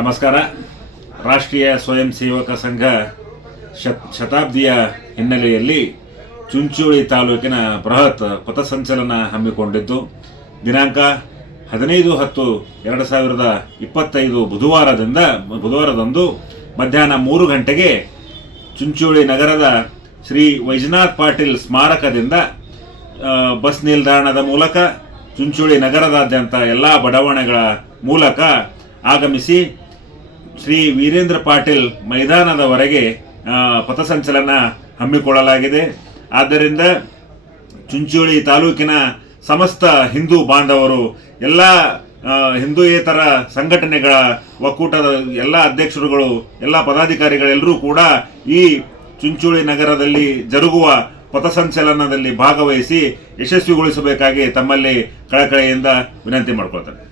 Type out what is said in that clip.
ನಮಸ್ಕಾರ. ರಾಷ್ಟ್ರೀಯ ಸ್ವಯಂ ಸೇವಕ ಸಂಘ ಶತ್, ಶತಾಬ್ದಿಯ ಹಿನ್ನೆಲೆಯಲ್ಲಿ ಚುಂಚೋಳಿ ತಾಲೂಕಿನ ಬೃಹತ್ ಪಥಸಂಚಲನ ಹಮ್ಮಿಕೊಂಡಿದ್ದು, ದಿನಾಂಕ ಹದಿನೈದು ಹತ್ತು ಎರಡು ಸಾವಿರದ ಇಪ್ಪತ್ತೈದು ಬುಧವಾರದಿಂದ, ಬುಧವಾರದಂದು ಮಧ್ಯಾಹ್ನ ಮೂರು ಗಂಟೆಗೆ ಚುಂಚೋಳಿ ನಗರದ ಶ್ರೀ ವೈಜನಾಥ್ ಪಾಟೀಲ್ ಸ್ಮಾರಕದಿಂದ ಬಸ್ ನಿಲ್ದಾಣದ ಮೂಲಕ ಚುಂಚೋಳಿ ನಗರದಾದ್ಯಂತ ಎಲ್ಲ ಬಡಾವಣೆಗಳ ಮೂಲಕ ಆಗಮಿಸಿ ಶ್ರೀ ವೀರೇಂದ್ರ ಪಾಟೀಲ್ ಮೈದಾನದವರೆಗೆ ಪಥಸಂಚಲನ ಹಮ್ಮಿಕೊಳ್ಳಲಾಗಿದೆ. ಆದ್ದರಿಂದ ಚುಂಚೋಳಿ ತಾಲೂಕಿನ ಸಮಸ್ತ ಹಿಂದೂ ಬಾಂಧವರು, ಎಲ್ಲ ಹಿಂದೂಯೇತರ ಸಂಘಟನೆಗಳ ಒಕ್ಕೂಟದ ಎಲ್ಲ ಅಧ್ಯಕ್ಷರುಗಳು, ಎಲ್ಲ ಪದಾಧಿಕಾರಿಗಳೆಲ್ಲರೂ ಕೂಡ ಈ ಚುಂಚೋಳಿ ನಗರದಲ್ಲಿ ಜರುಗುವ ಪಥಸಂಚಲನದಲ್ಲಿ ಭಾಗವಹಿಸಿ ಯಶಸ್ವಿಗೊಳಿಸಬೇಕಾಗಿ ತಮ್ಮಲ್ಲಿ ಕಳಕಳಿಯಿಂದ ವಿನಂತಿ ಮಾಡ್ಕೊಳ್ತಾರೆ